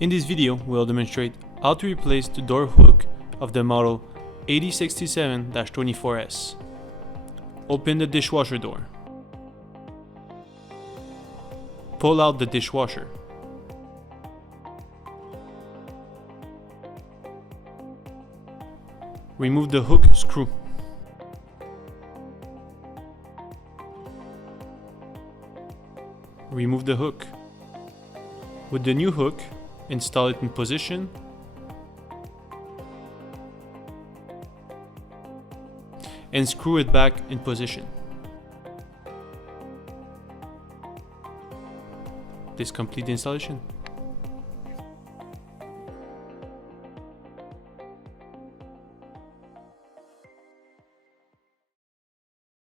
In this video, we'll demonstrate how to replace the door hook of the model 8067-24S. Open the dishwasher door. Pull out the dishwasher. Remove the hook screw. Remove the hook. With the new hook, install it in position and screw it back in position. This completes the installation.